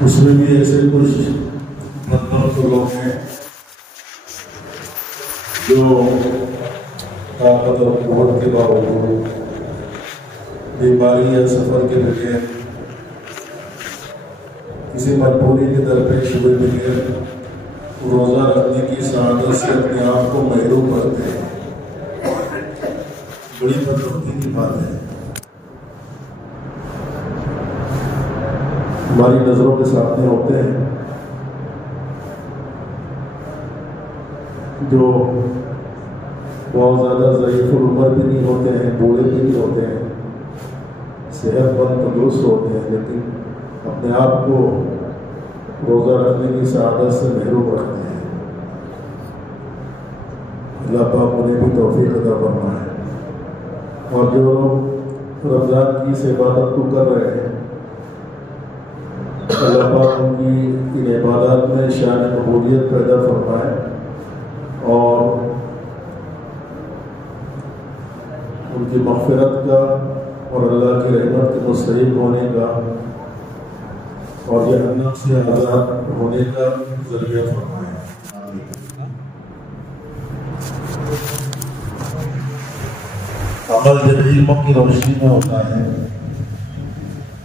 اس میں بھی ایسے کچھ مطلب لوگ ہیں جو طاقت اور قوت کے باوجود بیماری یا سفر کے بغیر کسی مجبوری کے درپیش ہوئے بغیر روزہ رکھنے کی سعادت سے اپنے آپ کو محروم کرتے ہیں. بڑی بدبختی کی بات ہے. ہماری نظروں کے سامنے ہوتے ہیں جو بہت زیادہ ضعیف العمر بھی نہیں ہوتے ہیں، بوڑھے بھی نہیں ہوتے ہیں، صحت مند تندرست ہوتے ہیں، لیکن اپنے آپ کو روزہ رکھنے کی سعادت سے محروم رکھتے ہیں. اللہ پاک انہیں بھی توفیق عطا فرمائے. اور جو لوگ رمضان کی اس عبادت کو کر رہے ہیں، اللہ پاک ان کی ان عبادات میں شان قبولیت پیدا فرمائے اور ان کی مغفرت کا اور اللہ کی رحمت کے مستحق ہونے کا اور جہنم سے آزاد ہونے کا ذریعہ فرمائے. عمل جب علموں کی روشنی میں ہوتا ہے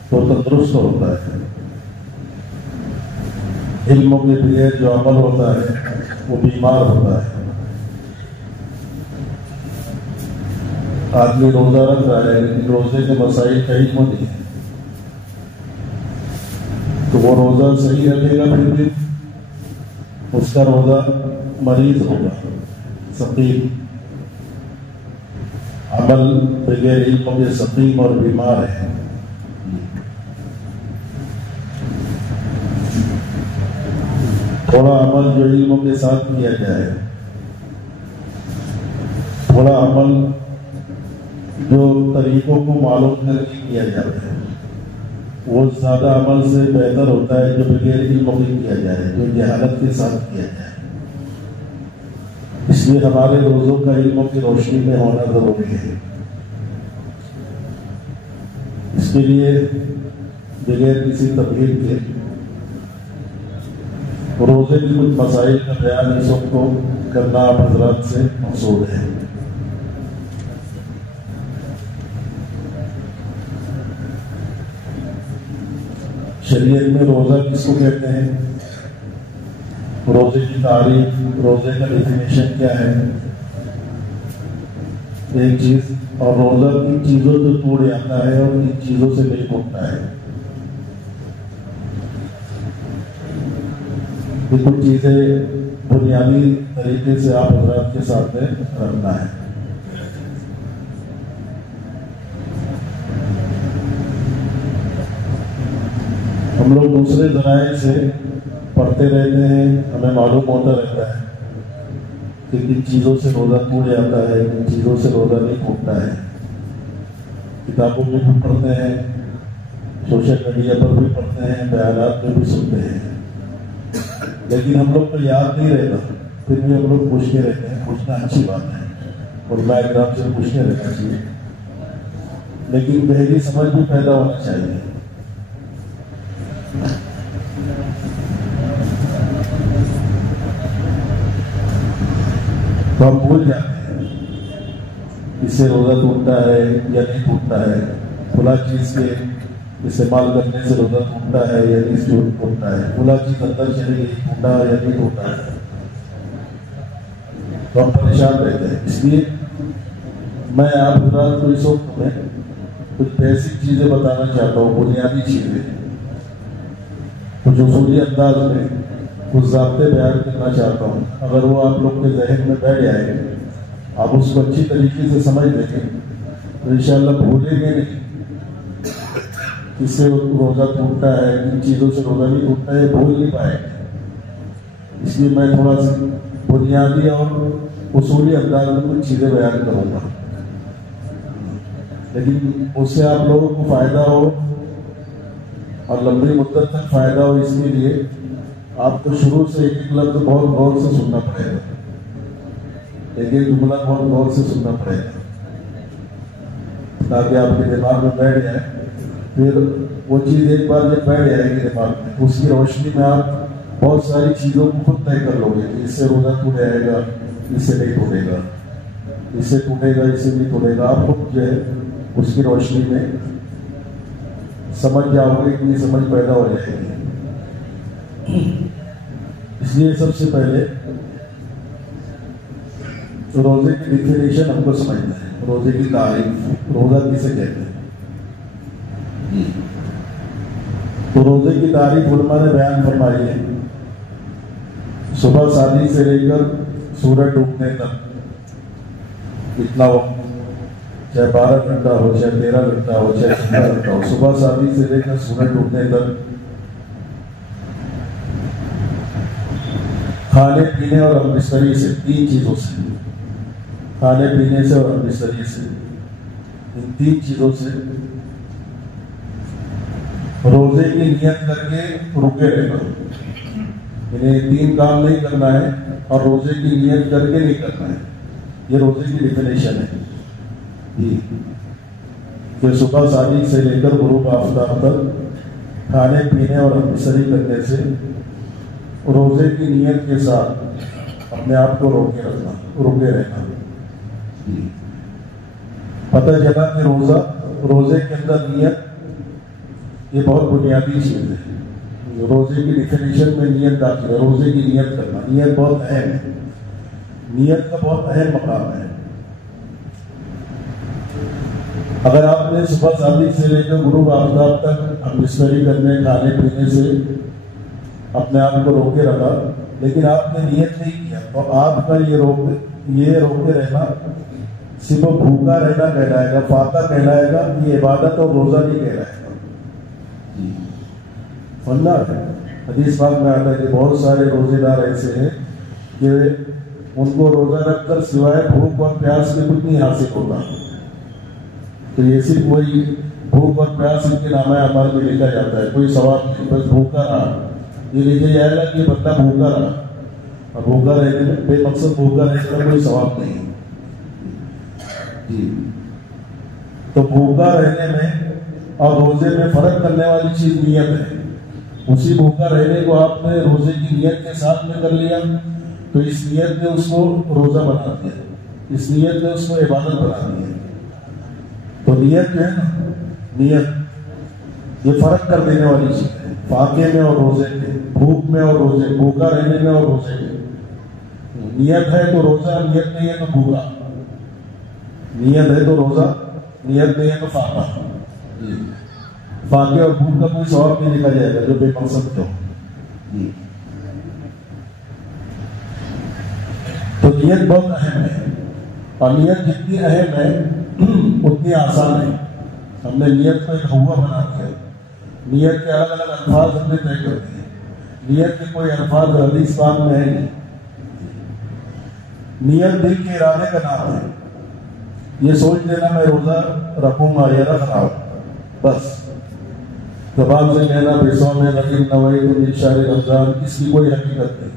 تو تندرست ہوتا ہے. علموں کے بغیر جو عمل ہوتا ہے وہ بیمار ہوتا ہے. آدمی روزہ رکھ رہا ہے لیکن روزے کے مسائل کا علم نہیں ہے تو وہ روزہ صحیح رکھے گا پھر بھی اس کا روزہ مریض ہوگا، سقیم. عمل بغیر علم کے سقیم اور بیمار ہے. تھوڑا عمل جو علموں کے ساتھ کیا جائے، تھوڑا عمل جو طریقوں کو معلوم کر کے کیا جاتا ہے وہ زیادہ عمل سے بہتر ہوتا ہے جو بغیر علم کے کیا جائے، جو جہالت کے ساتھ کیا جائے. اس لیے ہمارے روزوں کا علموں کی روشنی میں ہونا ضروری ہے. اس کے لیے بغیر کسی تبدیل کے روزے کی کچھ مسائل کا بیان اس وقت کو کرنا آپ حضرات سے مقصود ہے. شریعت میں روزہ کس کو کہتے ہیں، روزے کی تعریف، روزے کا ڈیفینیشن کیا ہے، ایک چیز. اور روزہ کن چیزوں سے توڑ جاتا ہے اور کن چیزوں سے نہیں ٹوٹتا ہے. یہ کچھ چیزیں بنیادی طریقے سے آپ حضرات کے سامنے رکھنا ہے. ہم لوگ دوسرے ذرائع سے پڑھتے رہتے ہیں، ہمیں معلوم ہوتا رہتا ہے کہ کن چیزوں سے روزہ ٹوٹ جاتا ہے، کن چیزوں سے روزہ نہیں ٹوٹتا ہے. کتابوں میں بھی پڑھتے ہیں، سوشل میڈیا پر بھی پڑھتے ہیں، بیانات میں بھی سنتے ہیں، لیکن ہم لوگ کو یاد نہیں رہتا. پھر بھی ہم لوگ پوچھتے رہتے ہیں. پوچھنا اچھی بات ہے اور میں اکرام سے پوچھتے رہنا چاہیے، لیکن گہری سمجھ بھی پیدا ہونا چاہیے. تو ہم بھول جاتے ہیں اس سے روزہ ٹوٹتا ہے یا نہیں ٹوٹتا ہے، کھلا چیز کے استعمال کرنے سے روزہ ٹوٹتا ہے یا نہیں ٹوٹتا ہے، کھلا چیز اندر چلی گئی ٹوٹا یا نہیں ٹوٹتا ہے. تو ہم پریشان رہتے ہیں. اس لیے میں آپ حضرات کو اس وقت میں کچھ بیسک چیزیں بتانا چاہتا ہوں، بنیادی چیزیں، کچھ اصولی انداز میں کچھ ضابطے بیان کرنا چاہتا ہوں. اگر وہ آپ لوگ کے ذہن میں بیٹھ جائے، آپ اس کو اچھی طریقے سے سمجھ لیں گے تو انشاءاللہ بھولیں گے نہیں. اس سے روزہ ٹوٹتا ہے، کن چیزوں سے روزہ نہیں ٹوٹتا ہے، بھول نہیں پائے. اس لیے میں تھوڑا سا بنیادی اور اصولی انداز میں کچھ چیزیں بیان کروں گا، لیکن اس سے آپ لوگوں کو فائدہ ہو اور لمبی مدت تک فائدہ ہو. اس کے لیے آپ کو شروع سے ایک لفظ بہت غور سے سننا پڑے گا، ایک جملہ بہت غور سے سننا پڑے گا تاکہ آپ کے دماغ میں بیٹھ جائے پھر وہ چیز ایک بار جب بیٹھ جائے گی دماغ میں، اس کی روشنی میں آپ بہت ساری چیزوں کو خود طے کر لو گے کہ اس سے روزہ ٹوٹ جائے گا، اس سے نہیں ٹوٹے گا، اس سے ٹوٹے گا، اس سے نہیں ٹوٹے گا۔ آپ خود جو ہے اس کی روشنی میں سمجھ جاؤ گے، اتنی سمجھ پیدا ہو جائے گی۔ اس لیے سب سے پہلے روزے کی ڈیفینیشن ہم کو سمجھنا ہے، روزے کی تعریف، روزہ کسے کہتے ہیں۔ تو روزے کی تعریف علماء نے بیان فرمائی ہے، صبح شادی سے لے کر سورج ڈوبنے تک اتنا وقت، چاہے 12 گھنٹہ ہو، چاہے 13 گھنٹہ ہو، چاہے 15 گھنٹہ ہو، صبح شادی سے لے کر سورج ڈوبنے تک کھانے پینے اور ہم بستری سے، 3 چیزوں سے، کھانے پینے سے اور ہم بستری سے، ان 3 چیزوں سے روزے کی نیت کر کے رکے رہنا، یعنی 3 کام نہیں کرنا ہے اور روزے کی نیت کر کے نہیں کرنا ہے۔ یہ روزے کی ڈیفینیشن ہے جی، کہ صبح صادق سے لے کر غروب آفتاب تک کھانے پینے اور ہم بستری کرنے سے روزے کی نیت کے ساتھ اپنے آپ کو روکے رہنا۔ پتہ چلا کہ روزے کے اندر نیت یہ بہت بنیادی چیز ہے۔ روزے کی ڈیفینیشن میں نیت داخل ہے، روزے کی نیت کرنا، نیت بہت اہم ہے، نیت کا بہت اہم مقام ہے۔ اگر آپ نے صبح صادق سے لے کر غروب آفتاب تک ہم بستری کرنے، کھانے پینے سے اپنے آپ کو روکے رکھا، لیکن آپ نے نیت نہیں کیا، تو آپ کا یہ روکے رہنا صرف بھوکا رہنا کہلائے گا، فاقہ کہلائے گا، یہ عبادت اور روزہ نہیں کہلائے گا۔ حدیث پاک میں آتا ہے کہ بہت سارے روزے دار ایسے ہیں کہ ان کو روزہ رکھ کر سوائے بھوک اور پیاس کے کچھ نہیں حاصل ہوتا، تو یہ صرف وہی بھوک اور پیاس ان کے نامہ اعمال میں لکھا جاتا ہے، کوئی ثواب نہیں، بس بھوکا رہا، یہ لکھا جائے گا کہ یہ بندہ بھوکا رہا، اور بھوکا رہنے میں بے مقصد بھوکا رہنے کا کوئی ثواب نہیں جی۔ تو بھوکا رہنے میں اور روزے میں فرق کرنے والی چیز نیت ہے۔ اسی بھوکا رہنے کو آپ نے روزے کی نیت کے ساتھ میں کر لیا تو اس نیت نے اس کو روزہ بنا دیا، اس نیت نے اس کو عبادت بنا دیا۔ تو نیت جو ہے نا، نیت یہ فرق کر دینے والی چیز ہے، فاقے میں اور روزے میں، بھوک میں اور روزے، بھوکا رہنے میں اور روزے میں۔ نیت ہے تو روزہ، نیت نہیں ہے تو بھوکا، نیت ہے تو روزہ، نیت نہیں ہے تو فاقہ۔ فاقے اور بھوک کا کوئی ثواب نہیں لکھا جائے گا جو بے مقصد ہو۔ تو نیت بہت اہم ہے، اور نیت جتنی اہم ہے اتنی آسان ہے۔ ہم نے نیت کو ایک ہوا بنا دیا، نیت کے الگ الگ الفاظ ہم نے طے کر دیے، نیت کے کوئی الفاظ حدیث پاک میں ہے نہیں۔ نیت دل کے ارادے کا نام ہے، یہ سوچ لینا میں روزہ رکھوں گا یا رکھ رہا ہوں، بس زبان سے کہنا بسم اللہ نویت من شہر رمضان، اس کی کوئی حقیقت نہیں۔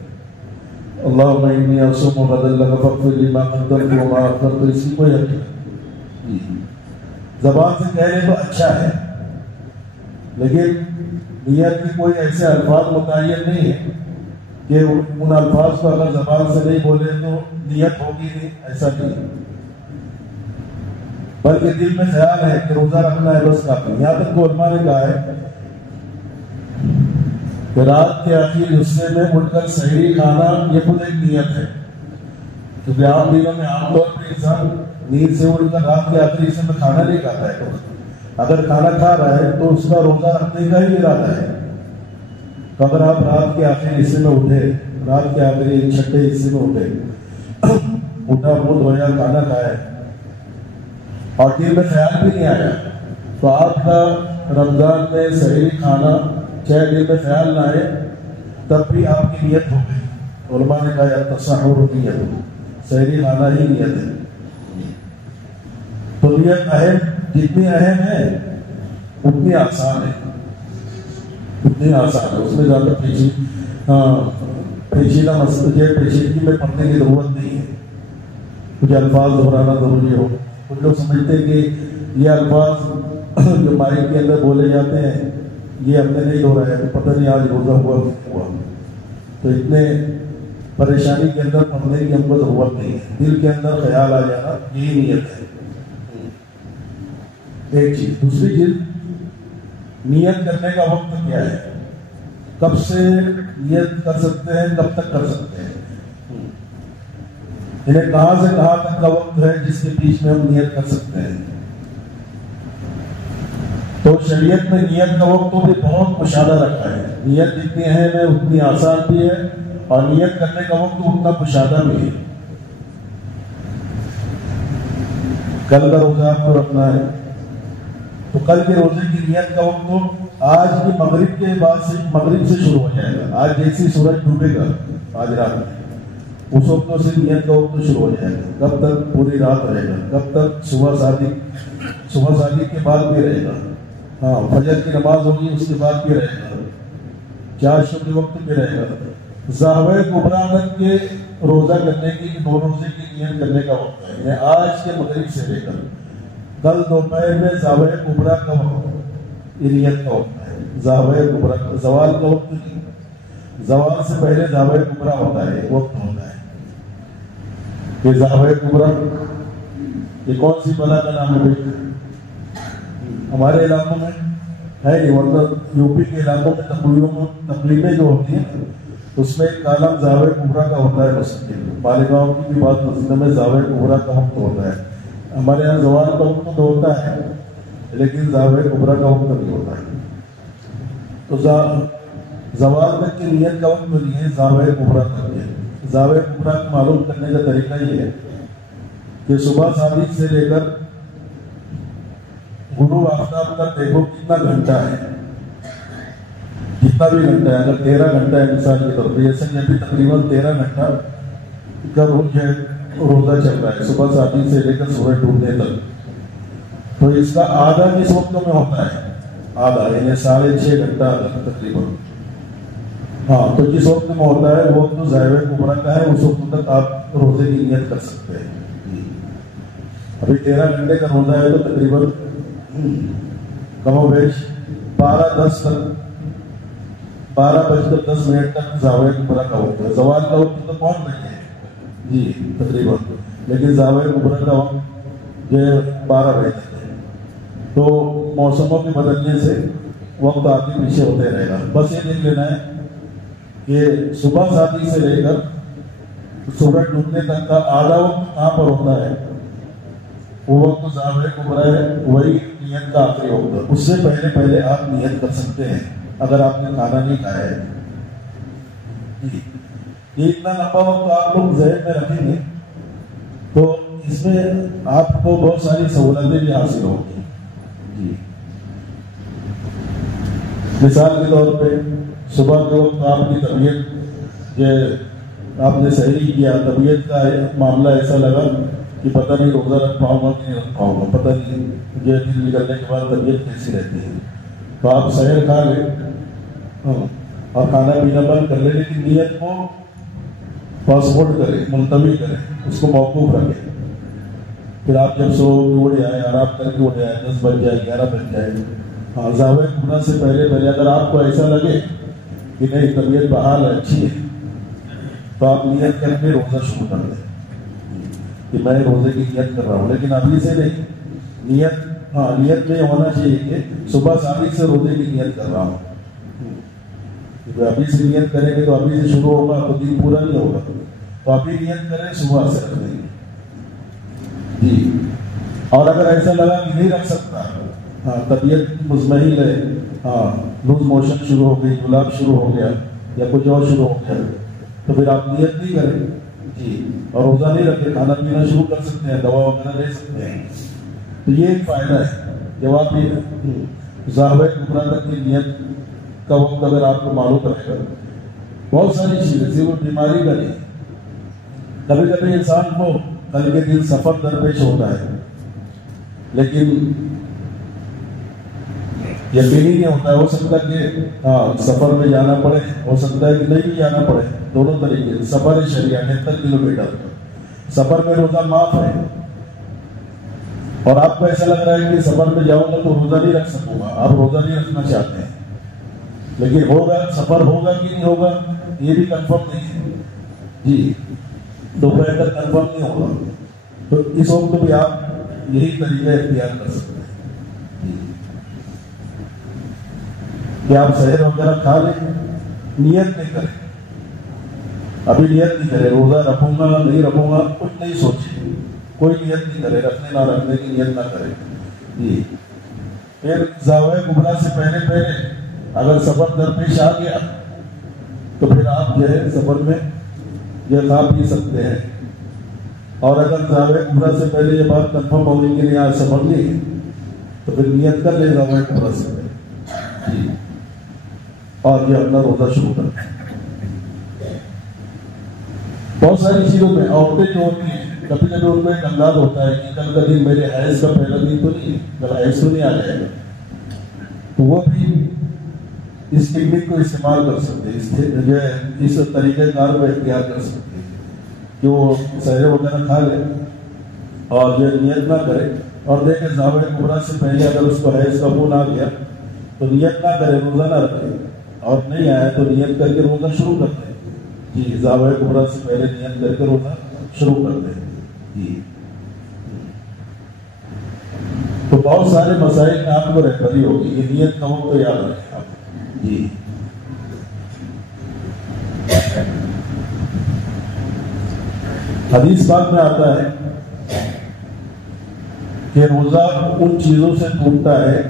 اللہم انی اصوم غدا لک فاغفر لی ما قدمت وما اخرت، اس کی کوئی حقیقت نہیں۔ زبان سے کہنے تو اچھا ہے، لیکن نیت کی کوئی ایسے الفاظ متعین نہیں ہے کہ ان الفاظ کو اگر زبان سے نہیں بولے تو نیت ہوگی نہیں، ایسا نہیں، بلکہ دل میں خیال ہے کہ روزہ رکھنا ہے، بس کافی۔ یہاں تک تو علماء نے کہا ہے کہ رات کے آخری حصے میں اٹھ کر سحری کھانا یہ خود ایک نیت ہے، کیونکہ عام دنوں میں عام طور پہ انسان نیند سے اٹھ کر رات کے آخری حصے میں کھانا نہیں کھاتا ہے، اگر کھانا کھا رہا ہے تو اس کا روزہ رکھنے کا ہی ارادہ ہے۔ تو اگر آپ رات کے آخری حصے میں اٹھے، رات کے آخری چھٹے حصے میں اٹھے، اٹھا منہ دھویا، کھانا کھایا اور دل میں خیال بھی نہیں آیا، تو آپ کا رمضان میں سحری کھانا چاہے دل میں خیال نہ آئے تب بھی آپ کی نیت ہو گئی۔ علماء نے کہا التسحر نیت، سحری کھانا ہی نیت ہے۔ تو نیت اہم، جتنی اہم ہے اتنی آسان ہے، اتنی آسان ہے، اس میں زیادہ پیچیدہ مسئلے پیچیدگی میں پڑھنے کی ضرورت نہیں ہے۔ کچھ الفاظ دہرانا ضروری ہو، کچھ لوگ سمجھتے ہیں کہ یہ الفاظ جو مائک کے اندر بولے جاتے ہیں یہ ہم نے نہیں دہرایا تو پتہ نہیں آج روزہ ہوا کہ ہوا. تو اتنے پریشانی کے اندر پڑھنے کی ہم کو ضرورت نہیں ہے. دل کے اندر خیال آ جانا یہی نیت ہے. ایک چیز. دوسری چیز نیت کرنے کا وقت کیا ہے, کب سے نیت کر سکتے ہیں, کب تک کر سکتے ہیں, انہیں کہاں سے کہاں تک کا وقت ہے جس کے بیچ میں ہم نیت کر سکتے ہیں. تو شریعت میں نیت کا وقت تو بھی بہت مشاہدہ رکھا ہے. نیت جتنی ہے اتنی آسان بھی ہے اور نیت کرنے کا وقت اتنا مشاہدہ بھی ہے. کل کا روزہ آپ کو رکھنا ہے تو کل کے روزے کی نیت کا وقت تو آج کی مغرب کے بعد سے, مغرب سے شروع ہو جائے گا. آج جیسی سورج ڈوبے گا آج رات میں اس وقت سے نیت کا وقت شروع ہو جائے گا. کب تک؟ پوری رات رہے گا. کب تک؟ صبح صادق کے بعد بھی رہے گا. ہاں, فجر کی نماز ہوگی اس کے بعد بھی رہے گا. چاشت کے وقت بھی رہے گا. ظاہر کبریٰ تک کے روزہ کرنے کی, دو روزے کی نیت کرنے کا وقت ہے. یعنی آج کے مغرب سے لے کر کل دوپہر میں ظاہر کبریٰ کا وقت, یہ نیت کا وقت ہے. ظاہر کبریٰ زوال کا وقت نہیں, زوال سے پہلے ظاہر کبریٰ ہوتا ہے, وقت ہوتا ہے. یہ ظاہر کبریٰ یہ کون سی بلا کا نام ہے؟ ہمارے علاقوں میں ہے نہیں, مطلب یو پی کے علاقوں میں تقریبیں جو ہوتی ہیں اس میں ایک کالم ظاہر کبریٰ کا ہوتا ہے. مالیگاؤں کی بھی بات مسلم میں ظاہر کبریٰ کا وقت ہوتا ہے. ہمارے یہاں زوال کا وقت تو ہوتا ہے لیکن ظاہر کبریٰ کا وقت نہیں ہوتا ہے. تو زوال تک کی نیت کا وقت نہیں ہے, ظاہر کبریٰ تک ہے. ظاہر کبریٰ کو معلوم کرنے کا طریقہ یہ ہے کہ صبح صادق سے لے کر غروب آفتاب تک دیکھو کتنا گھنٹہ ہے. جتنا بھی گھنٹہ ہے, اگر 13 گھنٹہ ہے مثال کے طور پہ, جیسے کہ ابھی تقریباً 13 گھنٹہ کا روزہ چل رہا ہے صبح صادق سے لے کر سورج ڈوبنے تک. تو اس کا آدھا کس وقت میں ہوتا ہے؟ آدھا یعنی 6.5 گھنٹہ تقریباً. ہاں, تو جس وقت میں ہوتا ہے وہ وقت ظاہر کبریٰ کا ہے. اس وقت تک آپ روزے کی نیت کر سکتے ہیں. ابھی 13 گھنٹے کا روزہ ہے تو تقریباً کم و بیش 12:10 تک, 12:10 تک ظاہر کبریٰ کا وقت ہے. زوال کا وقت تو پہنچ بجے ہے جی تقریباً, لیکن ظاہر کبریٰ کا وقت جو ہے 12 بجے تک ہے. تو موسموں کے بدلنے سے وقت آگے پیچھے ہوتے رہے گا. بس یہ دیکھ لینا ہے کہ صبح صادق سے لے کر سورج ڈوبنے تک کا آدھا وقت کہاں پر ہوتا ہے, وہ وقت ظاہر کبریٰ ہے, وہی نیت کا آخری وقت ہے. اس سے پہلے آپ نیت کر سکتے ہیں اگر آپ نے کھانا نہیں کھایا ہے. یہ اتنا لمبا وقت آپ لوگ ذہن میں رکھیں گے تو اس میں آپ کو بہت ساری سہولتیں بھی حاصل ہوں گی. جی مثال کے طور پہ صبح کے وقت آپ کی طبیعت یہ آپ نے صحیح کیا, طبیعت کا معاملہ ایسا لگا کہ پتہ نہیں روزہ رکھ پاؤں گا کہ نہیں رکھ پاؤں گا, پتہ نہیں مجھے دل نکلنے کے بعد طبیعت کیسی رہتی ہے. تو آپ سحر کھا لیں اور کھانا پینا بند کر لیں, لیکن نیت کو پاسپورٹ کریں, ملتوی کریں, اس کو موقوف رکھیں. پھر آپ جب سو اڑ جائے, آرام کر کے اڑ جائے, 10 بج جائے, 11 بج جائے. ہاں, ظاہر کبریٰ سے پہلے اگر آپ کو ایسا لگے کہ نہیں طبیعت بحال ہے, اچھی ہے, تو آپ نیت کر کے روزہ شروع کر دیں کہ میں روزے کی نیت کر رہا ہوں. لیکن ابھی سے نہیں, نیت میں ہونا چاہیے کہ صبح صادق سے روزے کی نیت کر رہا ہوں. ابھی سے نیت کریں گے تو ابھی سے شروع ہوگا تو دن پورا نہیں ہوگا. تو ابھی نیت کریں, صبح سے رکھ دیں گے جی. اور اگر ایسا لگا کہ نہیں رکھ سکتا, ہاں طبیعت مزمحل ہے, ہاں لوز موشن شروع ہو گئی, جلاب شروع ہو گیا یا کچھ اور شروع ہو گیا, تو پھر آپ نیت نہیں کریں جی اور روزہ نہیں رکھے, کھانا پینا شروع کر سکتے ہیں, دوا وغیرہ لے سکتے ہیں. تو یہ ایک فائدہ ہے. جب آپ یہ ظاہر کبریٰ تک کی نیت کا وقت اگر آپ کو معلوم رہے گا, بہت ساری چیزیں, صرف بیماری کا نہیں, کبھی کبھی انسان کو کل کے دن سفر درپیش ہوتا ہے لیکن یقینی نہیں ہوتا ہے. ہو سکتا ہے کہ ہاں سفر میں جانا پڑے, ہو سکتا ہے کہ نہیں بھی جانا پڑے. دونوں طریقے, سفر شریعہ 78 کلومیٹر, سفر میں روزہ معاف ہے اور آپ کو ایسا لگ رہا ہے کہ سفر میں جاؤں گا تو روزہ نہیں رکھ سکوں گا، آپ روزہ نہیں رکھنا چاہتے ہیں، لیکن ہوگا، سفر ہوگا کہ نہیں ہوگا یہ بھی کنفرم نہیں ہے جی، دوپہر تک کنفرم نہیں ہوگا، تو اس وقت بھی آپ یہی طریقہ اختیار کر سکتے ہیں کہ آپ سحر وغیرہ کھا لیں، نیت نہیں کریں، ابھی نیت نہیں کرے روزہ رکھوں گا نہیں رکھوں گا، کچھ نہیں سوچے، کوئی نیت نہیں کرے، رکھنے نہ رکھنے کی نیت نہ کرے جی۔ پھر زاویہ کبریٰ سے پہلے اگر سفر درپیش آ گیا تو پھر آپ جو ہے سفر میں یہ کھا پی سکتے ہیں، اور اگر زاویہ کبریٰ سے پہلے یہ بات کنفرم ہونے کے لیے آج سفر نہیں تو پھر نیت کر لیں زاویہ کبریٰ سے پہلے جی، اور یہ اپنا روزہ شروع کر دیں۔ بہت ساری چیزوں میں عورتیں جو ہوتی ہیں کبھی کبھی ان کو ایک انداز ہوتا ہے کہ کل کا دن میرے حیض کا پہلا دن تو نہیں، کل حیض تو نہیں آ جائے گا، تو وہ بھی اس ٹیکنک کو استعمال کر سکتے ہیں، اس طریقہ کار کو اختیار کر سکتے ہیں کہ وہ سحر وغیرہ کھا لے اور یہ نیت نہ کرے، اور دیکھیں زاویہ کبریٰ سے پہلے اگر اس کو حیض کا خون آ گیا تو نیت نہ کرے، روزہ نہ رکھے، اور نہیں آیا تو نیت کر کے روزہ شروع کر دیں جی، زاویہ کبریٰ سے پہلے نیت کر کے روزہ شروع کر دیں جی۔ تو بہت سارے مسائل میں آپ کو رہبری ہوگی، یہ نیت کا وقت تو یاد رکھیں آپ جی۔ حدیث پاک میں آتا ہے کہ روزہ ان چیزوں سے ٹوٹتا ہے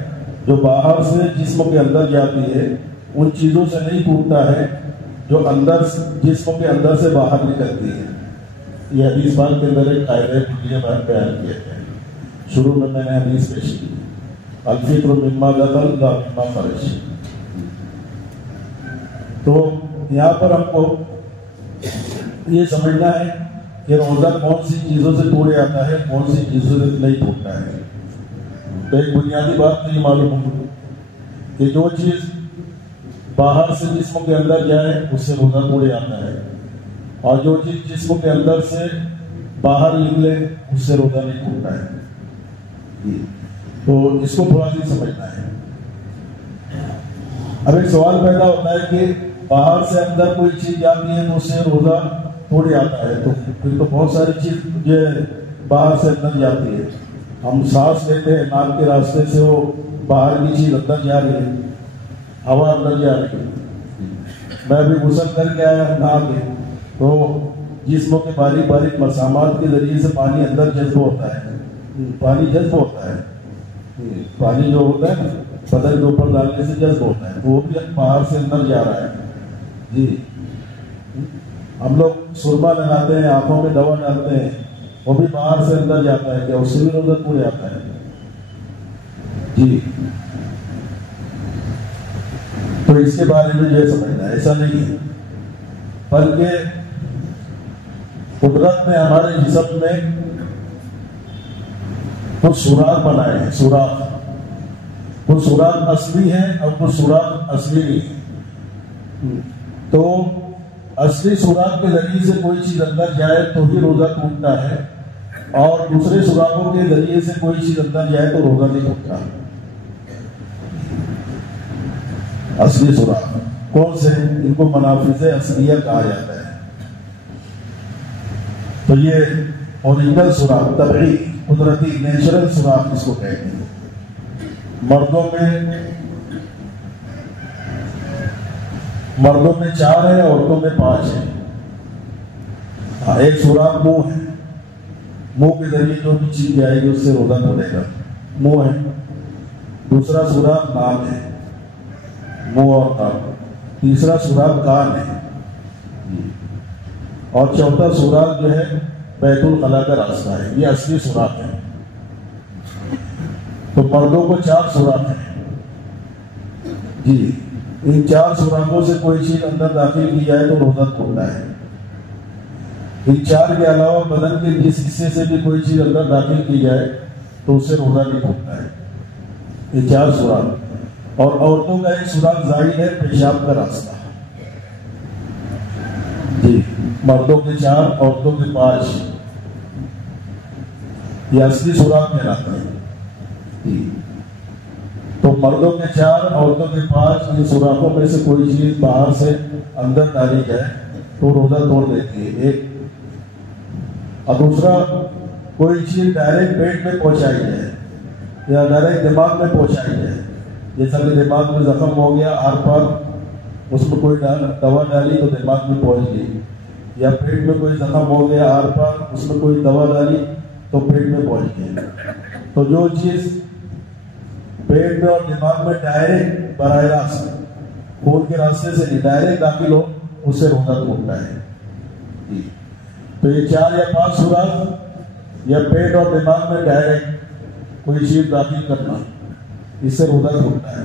جو باہر سے جسم کے اندر جاتی ہے، ان چیزوں سے نہیں ٹوٹتا ہے جو اندر جسم کے اندر سے باہر نکلتی ہے۔ یہ حدیث پاک کے اندر ایک قاعدہ کلیہ بیان کیا ہے، شروع میں نے حدیث پیش کی، الفطر مما دخل لا مما خرج۔ تو یہاں پر ہم کو یہ سمجھنا ہے کہ روزہ کون سی چیزوں سے ٹوٹ جاتا ہے، کون سی چیزوں سے نہیں ٹوٹتا ہے۔ تو ایک بنیادی بات تو یہ معلوم ہو کہ جو چیز باہر سے جسم کے اندر جائے اس سے روزہ ٹوٹ جاتا ہے، اور جو چیز جسم کے اندر سے باہر نکلے اس سے روزہ نہیں ٹوٹتا ہے۔ تو اس کو تھوڑا سی سمجھنا ہے۔ اب ایک سوال پیدا ہوتا ہے کہ باہر سے اندر کوئی چیز جاتی ہے تو اس سے روزہ ٹوٹ جاتا ہے، تو پھر تو بہت ساری چیز جو باہر سے اندر جاتی ہے، ہم سانس لیتے ہیں ناک کے راستے سے، وہ باہر کی چیز اندر جا رہی ہے، ہوا اندر جا رہی ہے۔ میں ابھی غسل کر کے آیا نہا کے، تو جسم کے باریک باریک مسامات کے ذریعے سے پانی اندر جذب ہوتا ہے، پانی جذب ہوتا ہے، پانی جو ہوتا ہے بدن کے اوپر ڈالنے سے جذب ہوتا ہے، تو وہ بھی باہر سے اندر جا رہا ہے جی۔ ہم لوگ سرما لگاتے ہیں، آنکھوں میں دوا ڈالتے ہیں، وہ بھی باہر سے اندر جاتا ہے، کیا اس سے بھی روزہ ٹوٹ جاتا ہے جی؟ تو اس کے بارے میں یہ سمجھنا ہے، ایسا نہیں ہے، بلکہ قدرت نے ہمارے جسم میں کچھ سوراخ بنائے ہیں، سوراخ، کچھ سوراخ اصلی ہیں اور کچھ سوراخ اصلی نہیں ہیں۔ تو اصلی سوراخ کے ذریعے سے کوئی چیز اندر جائے تو ہی روزہ ٹوٹتا ہے، اور دوسرے سوراخوں کے ذریعے سے کوئی چیز اندر جائے تو روزہ نہیں ٹوٹتا۔ اصلی سوراخ کون سے ہیں؟ ان کو منافذ اصلیہ کہا جاتا ہے۔ تو یہ اوریجنل سوراخ، طبعی، قدرتی، نیچرل سوراخ اس کو کہتے ہیں۔ مردوں میں 4 ہے، عورتوں میں 5 ہے۔ ہاں، ایک سوراخ منہ ہے، منہ کے ذریعے جو بھی چیز جائے گی اس سے روزہ ٹوٹے گا، منہ ہے۔ دوسرا سوراخ ناک ہے، منہ اور ناک۔ تیسرا سوراخ کان ہے، اور چوتھا سوراخ جو ہے بیت الخلاء کا راستہ ہے۔ یہ اصلی سوراخ ہے۔ تو مردوں کو 4 سوراخ ہیں جی، ان 4 سوراخوں سے کوئی چیز اندر داخل کی جائے تو روزہ ٹوٹتا ہے۔ ان 4 کے علاوہ بدن کے جس حصے سے بھی کوئی چیز اندر داخل کی جائے تو اس سے روزہ نہیں ٹوٹتا ہے۔ یہ 4 سوراخ، اور عورتوں کا ایک سوراخ زائد ہے، پیشاب کا راستہ جی۔ مردوں کے 4، عورتوں کے 5۔ یہ اصلی سوراخ کہلاتا ہے. تو مردوں کے 4 عورتوں کے 5 ان سوراخوں میں سے کوئی چیز باہر سے اندر ڈالی جائے تو روزہ توڑ دیتی ہے. ایک. اور دوسرا کوئی چیز ڈائریکٹ پیٹ میں پہنچائی جائے یا ڈائریکٹ دماغ میں پہنچائی جائے. جیسا کہ دماغ میں زخم ہو گیا آر پار اس میں کوئی دوا ڈالی تو دماغ میں پہنچ گئی, یا پیٹ میں کوئی زخم ہو گیا آر پار اس میں کوئی دوا ڈالی تو پیٹ میں پہنچ گئی. تو جو چیز پیٹ میں اور دماغ میں ڈائریکٹ براہ راست خون کے راستے سے نہیں ڈائریکٹ داخل ہو اس سے روزہ ٹوٹتا ہے. تو یہ 4 یا 5 سوراخ یا پیٹ اور دماغ میں ڈائریکٹ کوئی چیز داخل کرنا اس سے روزہ ٹوٹتا ہے.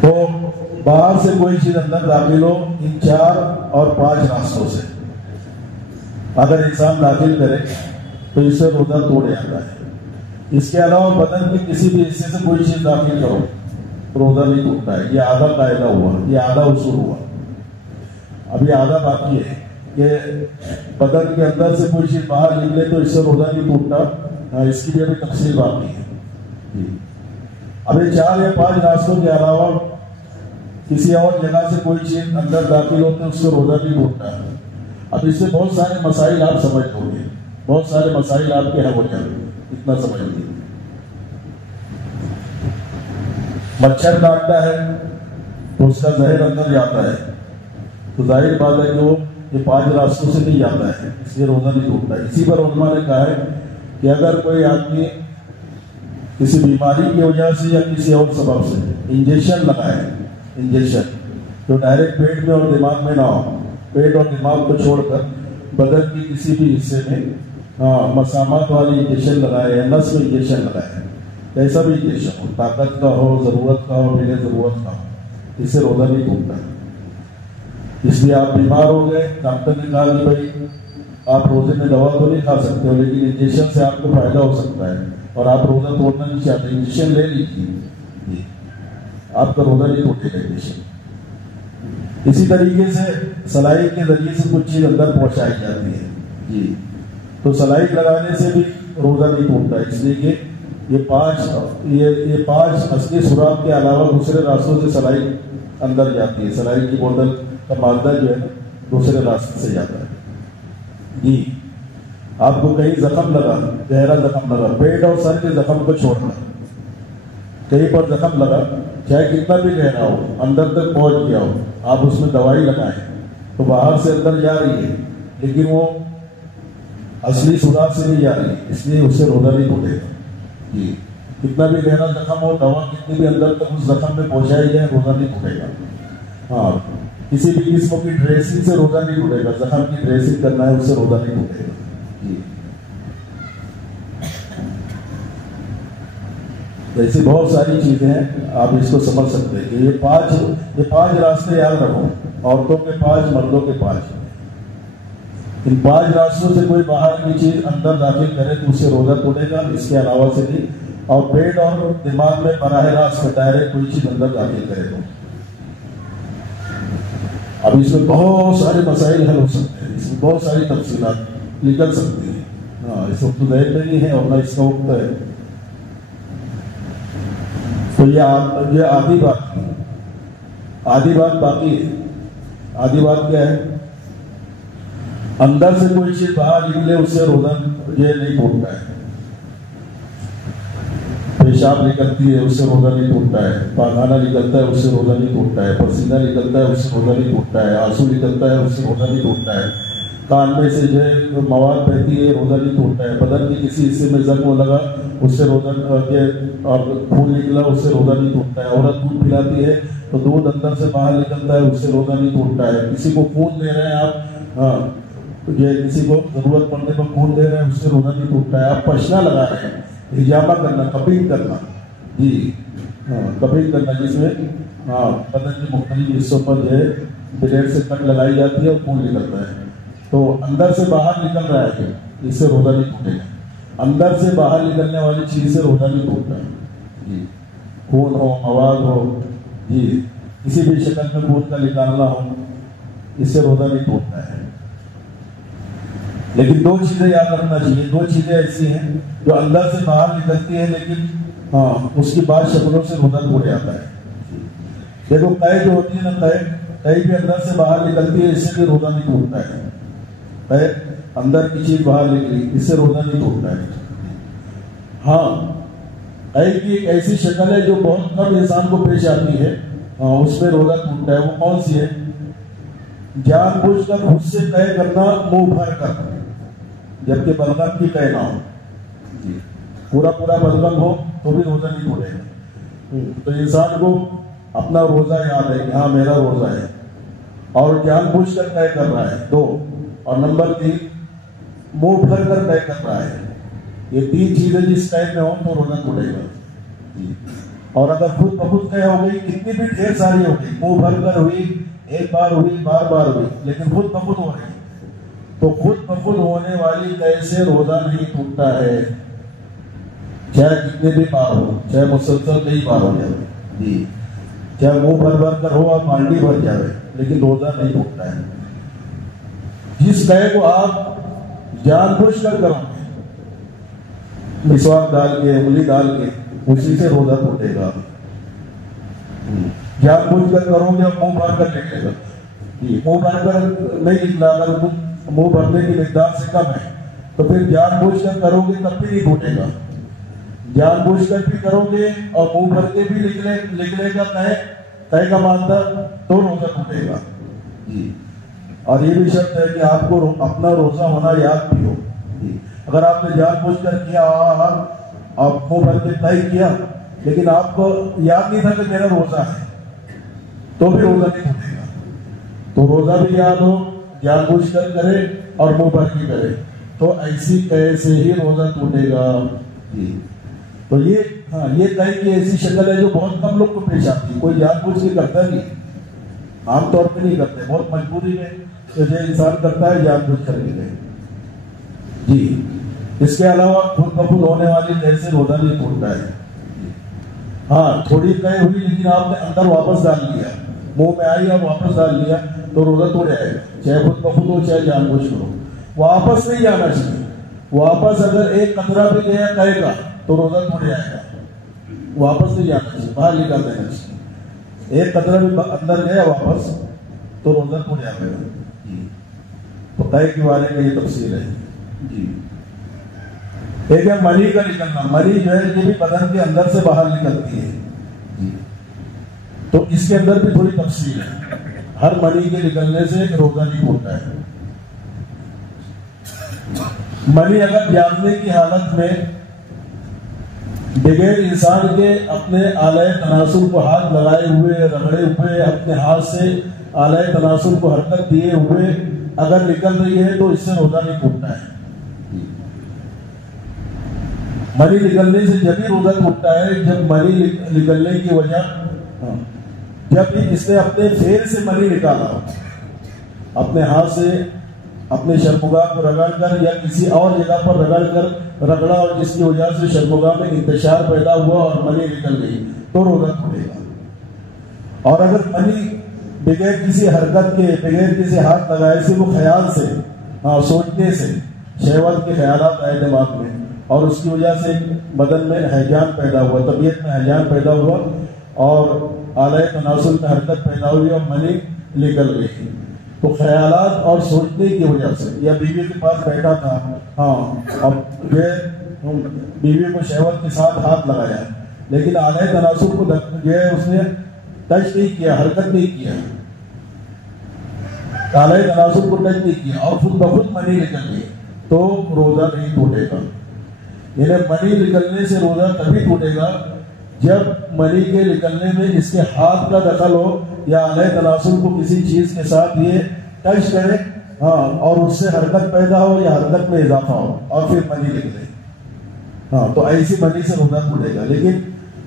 تو باہر سے کوئی چیز اندر داخل ہو ان 4 اور 5 راستوں سے اگر انسان داخل کرے تو اس سے روزہ توڑ جاتا ہے. اس کے علاوہ بدن کے کسی بھی حصے سے کوئی چیز داخل کرو روزہ نہیں ٹوٹتا ہے. یہ آدھا قاعدہ ہوا, یہ آدھا اصول ہوا. ابھی آدھا باقی ہے کہ بدن کے اندر سے کوئی چیز باہر نکلے تو اس سے روزہ نہیں ٹوٹتا, اس کی بھی ابھی تفصیل باقی ہے. ابھی 4 یا 5 راستوں کے علاوہ کسی اور جگہ سے کوئی چیز اندر داخل ہوتے اس سے روزہ نہیں ٹوٹتا. اب اس سے بہت سارے مسائل آپ سمجھ لو گے, بہت سارے مسائل آپ کے حل ہو جائیں گے. اتنا سمجھ لیجیے. مچھر کاٹتا ہے تو اس کا زہر اندر جاتا ہے تو ظاہر بات ہے کہ وہ یہ 5 راستوں سے نہیں جاتا ہے, اس لیے روزہ نہیں ٹوٹتا. اسی پر علماء نے کہا ہے کہ اگر کوئی آدمی کسی بیماری کی وجہ سے یا کسی اور سبب سے انجیکشن لگائے, انجیکشن جو ڈائریکٹ پیٹ میں اور دماغ میں نہ ہو, پیٹ اور دماغ کو چھوڑ کر بدن کی کسی بھی حصے میں مسامات والی انجیکشن لگائے یا نس میں انجیکشن لگائے, ایسا بھی انجیکشن ہو, طاقت کا ہو, ضرورت کا ہو, بغیر ضرورت کا ہو, اس سے روزہ نہیں ٹوٹتا. اس لیے آپ بیمار ہو گئے, ڈاکٹر نے کہا کہ بھائی آپ روزے میں دوا تو نہیں کھا سکتے ہو لیکن انجیکشن سے آپ کو فائدہ ہو سکتا ہے اور آپ روزہ توڑنا نہیں چاہتے, انجیکشن لے لیجیے, آپ کا روزہ نہیں ٹوٹے گا انجیکشن. اسی طریقے سے سلائی کے ذریعے سے کچھ چیز اندر پہنچائی جاتی ہے جی, تو سلائی لگانے سے بھی روزہ نہیں ٹوٹتا. اس لیے کہ یہ 5 اصلی سوراخ کے علاوہ دوسرے راستوں سے سلائی اندر جاتی ہے. سلائی کی بوتل کا مادہ جو ہے دوسرے راستے سے جاتا ہے جی. آپ کو کہیں زخم لگا, گہرا زخم لگا, پیٹ اور سر کے زخم کو چھوڑنا, کہیں پر زخم لگا چاہے کتنا بھی گہرا ہو, اندر تک پہنچ گیا ہو, آپ اس میں دوائی لگائیں تو باہر سے اندر جا رہی ہے لیکن وہ اصلی سوراخ سے نہیں جا رہی, اس لیے اس سے روزہ نہیں ٹوٹے گا جی. کتنا بھی گہرا زخم ہو, دوا کتنی بھی اندر تک اس زخم میں پہنچائی جائے روزہ نہیں ٹوٹے گا. ہاں, کسی بھی قسم کی ڈریسنگ سے روزہ نہیں ٹوٹے گا, زخم کی ڈریسنگ کرنا ہے اس سے روزہ نہیں ٹوٹے گا جی. ایسی بہت ساری چیزیں ہیں, آپ اس کو سمجھ سکتے ہیں کہ یہ 5 راستے یاد رکھو, عورتوں کے 5, مردوں کے 5. ان 5 راستوں سے کوئی باہر کی چیز اندر داخل کرے تو اسے روزہ ٹوٹے گا, اس کے علاوہ سے نہیں. اور پیٹ اور دماغ میں براہ راست ڈائریکٹ کوئی چیز اندر داخل کرے تو اب اس میں بہت سارے مسائل حل ہو سکتے ہیں, اس میں بہت ساری تفصیلات نکل سکتی ہیں. ہاں, اس وقت ذہن میں نہیں ہے اور نہ اس کا وقت ہے. تو یہ آدھی بات باقی ہے. آدھی بات کیا ہے؟ اندر سے کوئی چیز باہر نکلے اس سے روزہ یہ نہیں ٹوٹتا ہے. پیشاب نکلتی ہے اس سے روزہ نہیں ٹوٹتا ہے, پاخانہ نکلتا ہے اس سے روزہ نہیں ٹوٹتا ہے, پسینہ نکلتا ہے اس سے روزہ نہیں ٹوٹتا ہے, آنسو نکلتا ہے اس سے روزہ نہیں ٹوٹتا ہے, کان میں سے جو ہے مواد بہتی ہے روزہ نہیں ٹوٹتا ہے, بدن کے کسی حصے میں زخم لگا اس سے روزہ اور خون نکلا اس سے روزہ نہیں ٹوٹتا ہے. عورت دودھ پلاتی ہے تو دودھ اندر سے باہر نکلتا ہے اس سے روزہ نہیں ٹوٹتا ہے. کسی کو خون دے رہے ہیں آپ, ہاں یہ کسی کو ضرورت پڑنے پر خون دے رہے ہیں اس سے روزہ نہیں ٹوٹتا ہے. آپ پشنا لگا رہے ہیں, ہجامہ کرنا, کپنگ کرنا جی, ہاں کپنگ کرنا جس میں ہاں بدن کے مختلف حصوں پر جو ہے بلیڈ سے کٹ لگائی جاتی ہے اور خون نکلتا ہے. تو اندر سے باہر نکل رہا ہے کہ اس سے روزہ نہیں ٹوٹے گا. اندر سے باہر نکلنے والی چیز سے روزہ نہیں ٹوٹتا ہے جی. خون ہو, مواد ہو جی, کسی بھی شکل میں خون کا نکالنا ہو, اس سے روزہ نہیں ٹوٹتا ہے. لیکن دو چیزیں یاد رکھنا چاہیے، دو چیزیں ایسی ہیں جو اندر سے باہر نکلتی ہیں لیکن اس کی بعض شکلوں سے روزہ ٹوٹ جاتا ہے۔ دیکھو قے جو ہوتی ہے نا، قے بھی اندر سے باہر نکلتی ہے، اس سے بھی روزہ نہیں ٹوٹتا ہے۔ قے اندر کی چیز باہر نکلی، اس سے روزہ نہیں ٹوٹتا ہے۔ قے کی ایک ایسی شکل ہے جو بہت کم انسان کو پیش آتی ہے، اس میں روزہ ٹوٹتا ہے۔ وہ کون سی ہے؟ جان بوجھ کر خود سے قے کرنا منہ بھر کر، جبکہ بلغم کی قے نہ ہو، پورا بلغم ہو تو بھی روزہ نہیں ٹوٹے گا۔ تو انسان کو اپنا روزہ یاد ہے کہ ہاں میرا روزہ ہے، اور جان بوجھ کر قے کر رہا ہے، دو، اور نمبر 3 منہ بھر کر قے کر رہا ہے۔ یہ 3 چیزیں جس قے میں ہوں تو روزہ ٹوٹے گا۔ اور اگر خود بخود قے ہو گئی، کتنی بھی ڈھیر ساری ہو گئی، منہ بھر کر ہوئی، ایک بار ہوئی، بار ہوئی، لیکن خود بخود ہو رہی، تو خود بخود ہونے والی قے سے روزہ نہیں ٹوٹتا ہے، چاہے کتنے بھی بار ہو، چاہے مسلسل کئی بار ہو جائے، چاہے منہ بھر کر ہو اور پانڈی بھر جائے، لیکن روزہ نہیں ٹوٹتا ہے۔ جس قے کو آپ جان بوجھ کر کرو گے، مسواک ڈال کے، انگلی ڈال کے، اسی سے روزہ ٹوٹے گا۔ جان بوجھ کر کرو گے اور منہ بھر کر نکلے گا، منہ بھر کر نہیں نکلا، اگر منہ بھرنے کی مقدار سے کم ہے تو پھر جان بوجھ کر کرو گے تب بھی نہیں ٹوٹے گا۔ جان بوجھ کر بھی کرو گے اور منہ بھر کے بھی نکلے گا قے کا مادہ، تو روزہ ٹوٹے گا۔ اور یہ بھی شرط ہے کہ آپ کو اپنا روزہ ہونا یاد بھی ہو۔ اگر آپ نے جان بوجھ کر کیا، آپ منہ بھر کے قے کیا، لیکن آپ کو یاد نہیں تھا کہ میرا روزہ ہے، تو بھی روزہ نہیں ٹوٹے گا۔ تو روزہ بھی یاد ہو، جان بوجھ کر کرے اور منہ بھر کے کرے، تو ایسی قے سے ہی روزہ ٹوٹے گا۔ تو یہ قے کی ایسی شکل ہے جو بہت کم لوگ کو پیش آتی ہے، کوئی جان بوجھ کے کرتا نہیں، عام طور پہ نہیں کرتے، بہت مجبوری میں جو انسان کرتا ہے جان بوجھ کر کے۔ اس کے علاوہ خود بخود ہونے والی قے سے روزہ نہیں ٹوٹتا ہے۔ تھوڑی قے ہوئی لیکن آپ نے اندر واپس ڈال لیا، منہ میں آئی اور واپس ڈال لیا، تو روزہ ٹوٹ جائے گا، چاہے خود بخود ہو چاہے جان بوجھ کرو۔ واپس نہیں جانا چاہیے، واپس اگر ایک قطرہ بھی گیا قے کا تو روزہ ٹوٹ جائے گا، واپس نہیں جانا چاہیے، باہر نکال دینا چاہیے۔ ایک قطرہ بھی اندر گیا واپس تو روزہ ٹوٹ جائے گا۔ تو قے کے بارے میں یہ تفصیل ہے۔ ایک ہے منی کا نکلنا، منی جو ہے یہ بھی بدن کے اندر سے باہر نکلتی ہے، تو اس کے اندر بھی تھوڑی تفصیل ہے۔ ہر منی کے نکلنے سے روزہ نہیں ٹوٹتا ہے۔ منی اگر جاگنے کی حالت میں بغیر انسان کے اپنے آلہ تناسل کو ہاتھ لگائے ہوئے، رگڑے ہوئے، اپنے ہاتھ سے آلہ تناسل کو حرکت دیے ہوئے اگر نکل رہی ہے تو اس سے روزہ نہیں ٹوٹتا ہے۔ منی نکلنے سے جب ہی روزہ ٹوٹتا ہے جب منی نکلنے کی وجہ، جب اس نے اپنے فعل سے منی نکالا ہو، اپنے ہاتھ سے اپنے شرمگاہ کو رگڑ کر یا کسی اور جگہ پر رگڑا اور جس کی وجہ سے شرمگاہ میں انتشار پیدا ہوا اور منی نکل گئی تو روزہ ٹوٹے گا۔ اور اگر منی بغیر کسی حرکت کے، بغیر کسی ہاتھ لگائے سے، وہ خیال سے، سوچنے سے، شہوت کے خیالات آئے دماغ میں اور اس کی وجہ سے بدن میں ہیجان پیدا ہوا، طبیعت میں ہیجان پیدا ہوا اور آلہ تناسل میں حرکت پیدا ہوئی اور منی نکل گئی، تو خیالات اور سوچنے کی وجہ سے، یا بیوی کے پاس بیٹھا تھا، اب بیوی کو شہوت کے ساتھ ہاتھ لگایا لیکن آلہ تناسل کو جو ہے اس نے ٹچ نہیں کیا، حرکت نہیں کیا، آلہ تناسل کو ٹچ نہیں کیا اور خود بخود منی نکل گئی تو روزہ نہیں ٹوٹے گا۔ یعنی منی نکلنے سے روزہ تبھی ٹوٹے گا جب منی کے نکلنے میں اس کے ہاتھ کا دخل ہو یا آلہ تناسل کو کسی چیز کے ساتھ یہ ٹچ کرے، اور اس سے حرکت پیدا ہو یا حرکت میں اضافہ ہو اور پھر منی نکلے، تو ایسی منی سے روزہ ٹوٹے گا۔ لیکن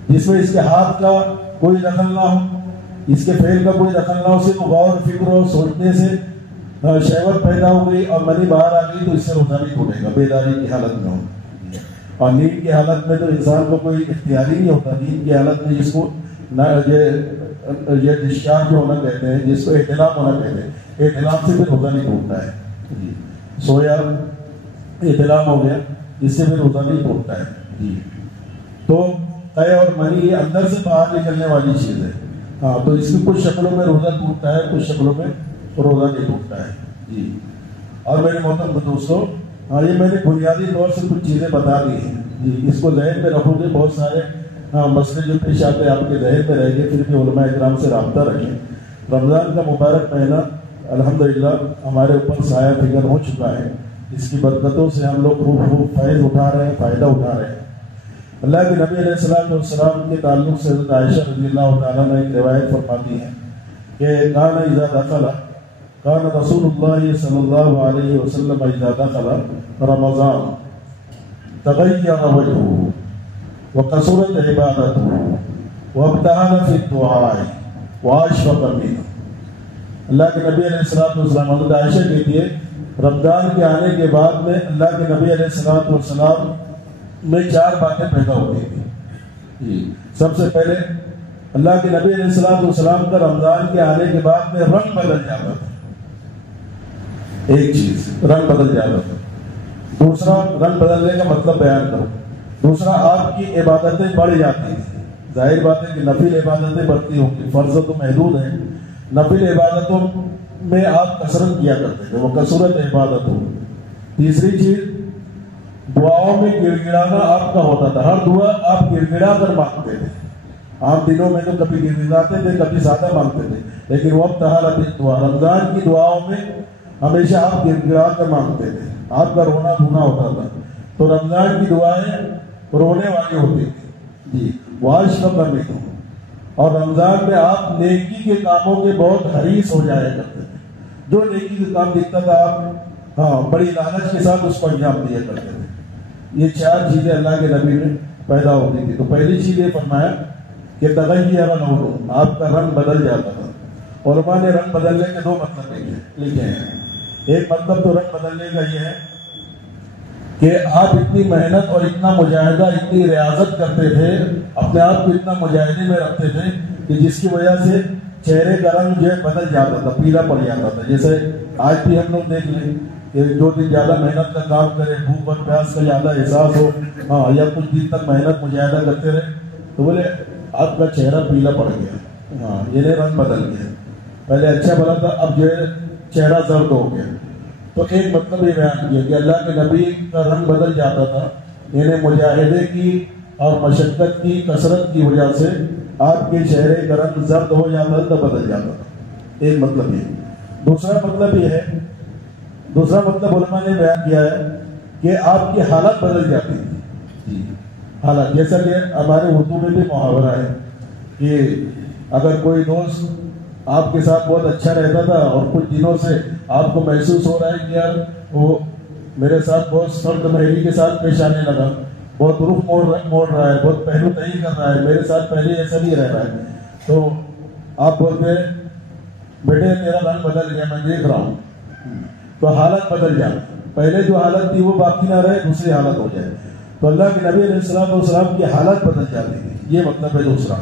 جس میں اس کے ہاتھ کا کوئی دخل نہ ہو، اس کے فعل کا کوئی دخل نہ ہو، صرف غور فکر اور سوچنے سے شہوت پیدا ہو گئی اور منی باہر آ گئی تو اس سے روزہ نہیں ٹوٹے گا، بیداری کی حالت میں ہو۔ اور نیند کی حالت میں تو انسان کو کوئی اختیار ہی نہیں ہوتا، نیند کی حالت میں جس کو یہ ڈسچارج ہونا کہتے ہیں، جس کو احتلام ہونا کہتے ہیں، احتلام سے پھر روزہ نہیں ٹوٹتا ہے۔ سویا احتلام ہو گیا، اس سے بھی روزہ نہیں ٹوٹتا ہے جی۔ تو قے اور منی یہ اندر سے باہر نکلنے والی چیز ہے، ہاں، تو اس کی کچھ شکلوں میں روزہ ٹوٹتا ہے، کچھ شکلوں میں روزہ نہیں ٹوٹتا ہے جی۔ اور میرے محترم دوستوں، ہاں، یہ میں نے بنیادی طور سے کچھ چیزیں بتا دی ہیں جی، اس کو ذہن میں رکھو گے، بہت سارے مسئلے جو پیش آتے ہیں آپ کے ذہن میں رہیں گے، پھر بھی علماء اکرام سے رابطہ رکھیں۔ رمضان کا مبارک مہینہ الحمدللہ ہمارے اوپر سایہ فکر ہو چکا ہے، اس کی برکتوں سے ہم لوگ خوب فیض اٹھا رہے ہیں، فائدہ اٹھا رہے ہیں۔ اللہ کے نبی علیہ السلام کے تعلق سے حضرت عائشہ رضی اللہ تعالیٰ نے ایک روایت فرماتی ہے کہ کان رسول اللہ صلی اللہ علیہ وسلم اذا دخل رمضان تغیر وجهه وقصرت عبادته وابتهل في الدعاء واشفق منه۔ اللہ کے نبی علیہ السلام، حضرت عائشہ کہتی ہے رمضان کے آنے کے بعد میں اللہ کے نبی علیہ السلام میں 4 باتیں پیدا ہوتی تھی۔ سب سے پہلے اللہ کے نبی علیہ السلام کا رمضان کے آنے کے بعد میں رنگ بدل جاتا تھا، ایک چیز رنگ بدل جاتا تھا۔ دوسرا، رنگ بدلنے کا مطلب بیان کرو، دوسرا آپ کی عبادتیں بڑھ جاتی ہیں، ظاہر بات ہے کہ نفل عبادتیں بڑھتی ہوں گی، فرض تو محدود ہیں، نفل عبادتوں میں آپ کثرت کیا کرتے تھے، وہ کثرت عبادت ہو۔ تیسری چیز، دعاؤں میں گڑ گڑانا آپ کا ہوتا تھا، ہر دعا آپ گڑ گڑا کر مانگتے تھے۔ عام دنوں میں تو کبھی گڑ گڑاتے تھے، کبھی سادہ مانگتے تھے، لیکن وقت حالت دعا، رمضان کی دعاؤں میں ہمیشہ آپ گڑ گڑا کر مانگتے تھے، آپ کا رونا دھونا ہوتا تھا۔ تو رمضان کی دعائیں رونے والی ہوتی تھی جی، واشفق منہ، اور رمضان میں آپ نیکی کے کاموں کے بہت حریص ہو جایا کرتے تھے، جو نیکی کا کام دکھتا تھا آپ بڑی لالچ کے ساتھ اس کو انجام دیا کرتے تھے۔ یہ 4 چیزیں اللہ کے نبی میں پیدا ہوتی تھی۔ تو پہلی چیز یہ فرمایا کہ تغیر نور، آپ کا رنگ بدل جاتا تھا۔ علماء نے رنگ بدلنے کے 2 مطلب لکھے ہیں۔ ایک مطلب تو رنگ بدلنے کا یہ ہے کہ آپ اتنی محنت اور اتنا مجاہدہ، اتنی ریاضت کرتے تھے، اپنے آپ کو اتنا مجاہدے میں رکھتے تھے کہ جس کی وجہ سے چہرے کا رنگ جو ہے بدل جاتا تھا، پیلا پڑ جاتا تھا۔ جیسے آج بھی ہم لوگ دیکھ لیں کہ جو دن زیادہ محنت کا کام کرے، بھوک اور پیاس کا زیادہ احساس ہو، ہاں، یا کچھ دن تک محنت مجاہدہ کرتے رہے، تو بولے آپ کا چہرہ پیلا پڑ گیا، ہاں، یہ رنگ بدل گیا، پہلے اچھا بنا تھا، اب جو ہے چہرہ زرد ہو گیا۔ تو ایک مطلب یہ بیان کیا کہ اللہ کے نبی کا رنگ بدل جاتا تھا، یعنی مجاہدے کی اور مشقت کی کثرت کی وجہ سے آپ کے چہرے کا رنگ زرد ہو جاتا تھا، بدل جاتا تھا، ایک مطلب یہ۔ دوسرا مطلب یہ ہے، دوسرا مطلب علماء نے بیان کیا ہے کہ آپ کی حالت بدل جاتی تھی، حالت، جیسا کہ ہمارے اردو میں بھی محاورہ ہے کہ اگر کوئی دوست آپ کے ساتھ بہت اچھا رہتا تھا اور کچھ دنوں سے آپ کو محسوس ہو رہا ہے کہ یار وہ میرے ساتھ بہت سخت مہری کے ساتھ پیش آنے لگا، بہت رخ موڑ رہا ہے، بہت پہلو تہی کر رہا ہے، میرے ساتھ پہلے ایسا نہیں رہ رہا ہے، تو آپ بولتے ہیں بیٹے میرا رنگ بدل گیا، میں دیکھ رہا ہوں، تو حالت بدل جائے، پہلے جو حالت تھی وہ باقی نہ رہے، دوسری حالت ہو جائے۔ تو اللہ کے نبی علیہ السلام کی حالت بدل جاتی تھی، یہ مطلب ہے دوسرا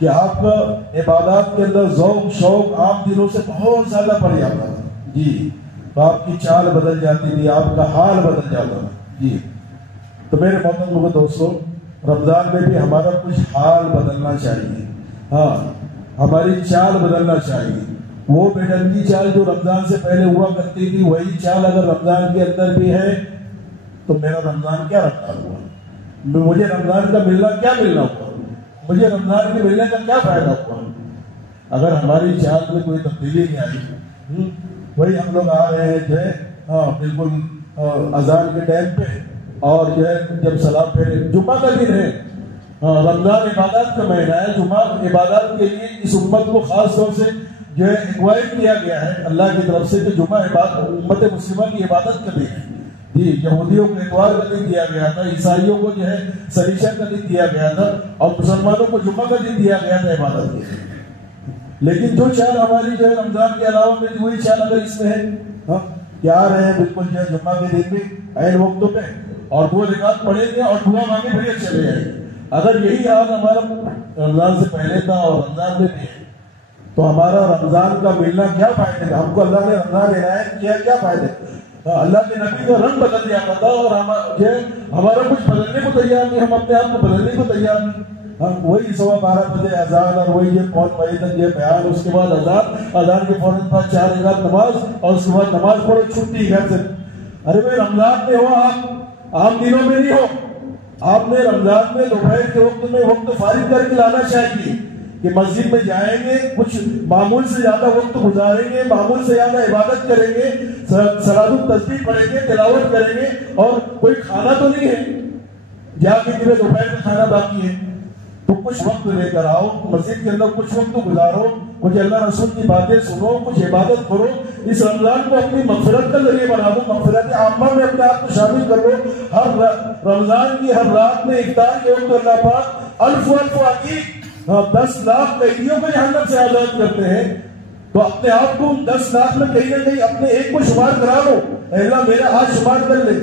کہ آپ کا عبادات کے اندر ذوق شوق عام دنوں سے بہت زیادہ بڑھ جاتا تھا جی، تو آپ کی چال بدل جاتی تھی، آپ کا حال بدل جاتا تھا جی۔ تو میرے محترم دوستوں، رمضان میں بھی ہمارا کچھ حال بدلنا چاہیے، ہاں، ہماری چال بدلنا چاہیے۔ وہ بے ڈنگی چال جو رمضان سے پہلے ہوا کرتی تھی، وہی چال اگر رمضان کے اندر بھی ہے تو میرا رمضان کیا رکھا ہوا، مجھے رمضان کا ملنا کیا ملنا ہوا، مجھے رمضان کے ملنے کا کیا فائدہ ہوا اگر ہماری چال میں کوئی تبدیلی نہیں آئی۔ وہی ہم لوگ آ رہے ہیں جو ہے، ہاں، بالکل اذان کے ٹائم پہ، اور جو ہے جب سلام پھیرے، جمعہ کا دن ہے، رمضان عبادات کا مہینہ ہے، جمعہ عبادات کے لیے اس امت کو خاص طور سے جو ہے ایکوائٹ کیا گیا ہے اللہ کی طرف سے کہ جمعہ امت مسلمہ کی عبادت کا دن ہے جی۔ یہودیوں کو اتوار کا دن دیا گیا تھا، عیسائیوں کو جو ہے سنیچر کا دن دیا گیا تھا، اور مسلمانوں کو جمعہ کا دن دیا گیا تھا عبادت کے لیے۔ لیکن جو چال ہماری جو ہے رمضان کے علاوہ میں وہی چال اگر اس میں ہے، ہاں، کیا آ رہے ہیں بالکل جو ہے جمعہ کے دن بھی عین وقتوں پہ، اور 2 رکعت پڑھیں گے اور دعا مانگے پھر چلے جائیں گے۔ اگر یہی حال ہمارا رمضان سے پہلے تھا اور رمضان میں بھی ہے تو ہمارا رمضان کا ملنا کیا فائدہ ہے؟ ہم کو اللہ نے رمضان عنایت کیا، کیا فائدہ؟ اللہ کے نبی کا رنگ بدل جاتا تھا اور ہمارا کچھ بدلنے کو تیار نہیں، ہم اپنے آپ کو بدلنے کو تیار نہیں. وہی 12:15 بجے اذان اور وہی 5 بجے تک یہ بیان، اس کے بعد اذان کے فوراً بعد 4 رکعت نماز اور اس کے بعد نماز پڑھو چھٹی گھر سے. ارے بھائی رمضان میں ہو آپ، عام دنوں میں نہیں ہو. آپ نے رمضان میں دوپہر کے وقت میں وقت فارغ کر کے لانا چاہیے کہ مسجد میں جائیں گے، کچھ معمول سے زیادہ وقت گزاریں گے، معمول سے زیادہ عبادت کریں گے، صلاۃ التسبیح پڑھیں گے، تلاوت کریں گے. اور کوئی کھانا تو نہیں ہے جا کے دوپہر میں کھانا باقی ہے، تو کچھ وقت لے کر آؤ مسجد کے اندر، کچھ وقت گزارو، کچھ اللہ رسول کی باتیں سنو، کچھ عبادت کرو. اس رمضان کو اپنی مغفرت کا ذریعہ بنا دو، مغفرت عامہ میں اپنے آپ کو شامل کر لو. ہر رمضان کی ہر رات میں افطار کے وقت اللہ پاک الف عقیق 10 لاکھ قیدیوں کو جہنم سے آزاد کرتے ہیں. تو اپنے آپ کو 10 لاکھ میں کہیں نہ کہیں اپنے ایک کو شمار کرا لو. اللہ میرا آج شمار کر لے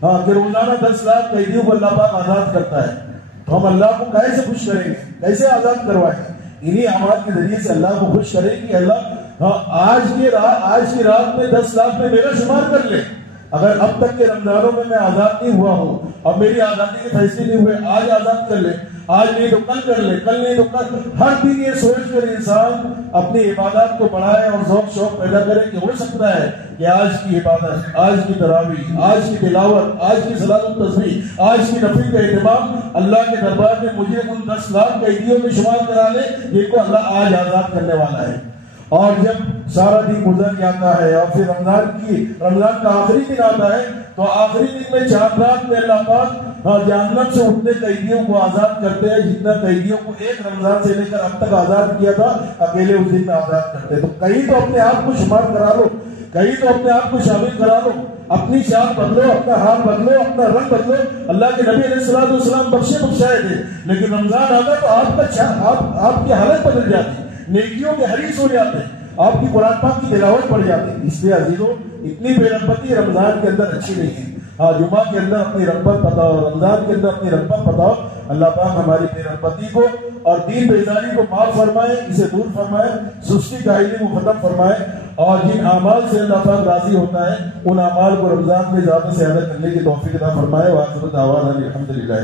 کہ روزانہ 10 لاکھ قیدیوں کو اللہ پاک آزاد کرتا ہے. تو ہم اللہ کو کیسے خوش کریں گے، کیسے آزاد کروائیں گے؟ انہی اعمال کے ذریعے سے اللہ کو خوش کریں گے. اللہ آج کی رات میں 10 لاکھ میں میرا شمار کر لے. اگر اب تک کے رمضانوں میں آزاد نہیں ہوا ہوں، اب میری آزادی کے فیصلے نہیں ہوئے، آج آزاد کر لے. آج نہیں تو کل کر لے، کل نہیں تو کل. ہر دن یہ سوچ کر انسان اپنی عبادات کو بڑھائے اور ذوق شوق پیدا کرے کہ ہو سکتا ہے کہ آج کی عبادت، آج کی تراویح، آج کی تلاوت، آج کی صلاۃ التسبیح، آج کی نفل کا اہتمام اللہ کے دربار میں مجھے ان 10 لاکھ قیدیوں میں شمار کرا لے جن کو اللہ آج آزاد کرنے والا ہے. اور جب سارا دن گزر جاتا ہے اور پھر رمضان کا آخری دن آتا ہے، تو آخری دن میں 4 رات میں اللہ پاک جہنم سے اتنے قیدیوں کو آزاد کرتے ہیں جتنا قیدیوں کو ایک رمضان سے لے کر اب تک آزاد کیا تھا اکیلے اس دن میں آزاد کرتے. تو کہیں تو اپنے آپ کو شمار کرا لو، کہیں تو اپنے آپ کو شامل کرا لو، اپنی شان بدلو، اپنا حال بدلو، اپنا رنگ بدلو. اللہ کے نبی علیہ السلام بخشائے تھے، لیکن رمضان آتا تو آپ کی حالت بدل جاتی، نیکیوں کے حریص ہو جاتے، آپ کی قرآن پاک کی تلاوت پڑھ جاتی. اس لیے عزیزوں اتنی بے رغبتی رمضان کے اندر اچھی نہیں ہے. جمعہ کے اندر اپنی رغبت بتاؤ، رمضان کے اندر اپنی رغبت بتاؤ. اللہ پاک ہماری بے رغبتی کو اور دین بیزاری کو معاف فرمائے، اسے دور فرمائے، سستی کاہلی کو ختم فرمائے. اور جن اعمال سے اللہ پاک راضی ہوتا ہے ان اعمال کو رمضان میں زیادہ سے زیادہ کرنے کی توفیق عطا فرمائے. وآخر دعوانا الحمدللہ.